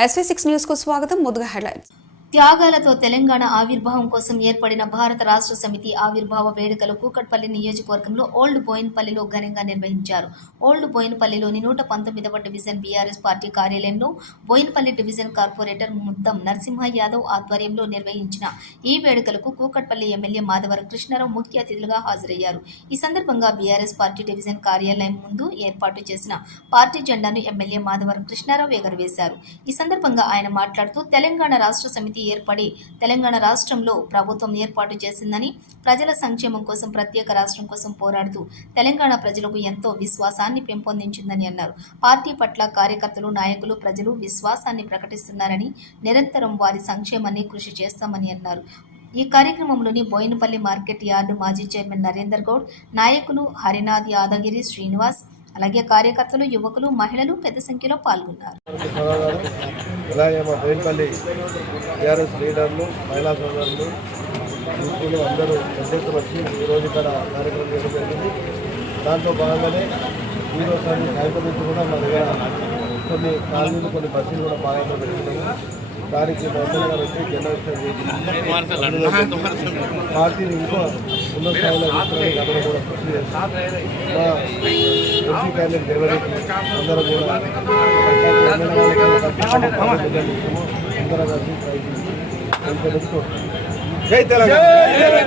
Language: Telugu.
ఎస్వీ సిక్స్ న్యూస్ కు స్వాగతం ముందుగా హెడ్లైన్స్ త్యాగాలతో తెలంగాణ ఆవిర్భావం కోసం ఏర్పడిన భారత రాష్ట్ర సమితి ఆవిర్భావ వేడుకలు కూకట్పల్లి నియోజకవర్గంలో ఓల్డ్ బోయిన్పల్లిలో ఘనంగా నిర్వహించారు. ఓల్డ్ బోయిన్పల్లిలోని నూట పంతొమ్మిదవ డివిజన్ బీఆర్ఎస్ పార్టీ కార్యాలయంలో బోయిన్పల్లి డివిజన్ కార్పొరేటర్ ముద్దం నరసింహ యాదవ్ ఆధ్వర్యంలో నిర్వహించిన ఈ వేడుకలకు కూకట్పల్లి ఎమ్మెల్యే మాధవరం కృష్ణారావు ముఖ్య అతిథులుగా హాజరయ్యారు. ఈ సందర్భంగా బీఆర్ఎస్ పార్టీ డివిజన్ కార్యాలయం ముందు ఏర్పాటు చేసిన పార్టీ జెండాను ఎమ్మెల్యే మాధవరం కృష్ణారావు ఎగరవేశారు. ఈ సందర్భంగా ఆయన మాట్లాడుతూ తెలంగాణ రాష్ట్ర సమితి ఏర్పడి తెలంగాణ రాష్ట్రంలో ప్రభుత్వం ఏర్పాటు చేసిందని ప్రజల సంక్షేమం కోసం ప్రత్యేక రాష్ట్రం కోసం పోరాడుతూ తెలంగాణ ప్రజలకు ఎంతో విశ్వాసాన్ని పెంపొందించిందని అన్నారు. పార్టీ పట్ల కార్యకర్తలు నాయకులు ప్రజలు విశ్వాసాన్ని ప్రకటిస్తున్నారని నిరంతరం వారి సంక్షేమాన్ని కృషి చేస్తామని అన్నారు. ఈ కార్యక్రమంలోని బోయినపల్లి మార్కెట్ యార్డు మాజీ చైర్మన్ నరేందర్ గౌడ్ నాయకులు హరినాథ్ యాదగిరి శ్రీనివాస్ అలాగే కార్యకర్తలు యువకులు మహిళలు పెద్ద సంఖ్యలో పాల్గొన్నారు. అలాగే మా బోయినపల్లి టీఆర్ఎస్ లీడర్లు మహిళా సోదరులు యువకులు అందరూ వచ్చి ఈరోజు ఇక్కడ కార్యక్రమం చేయడం జరిగింది. దాంట్లో భాగంగానే ఈరోజు సాయంత్రం నుంచి కూడా మా దగ్గర కొన్ని కాలనీలు కొన్ని బస్సులు కూడా బాగా పెడుతున్నాము దానికి మంత్రులు గారు వచ్చి జనరేషన్ చేసి పార్టీని ఇంకో ఉన్నత స్థాయిలో అందరూ కూడా ఎంపీ క్యాండిడేట్ జగన్ అందరూ కూడా అందరూ కలిసి తెలంగాణ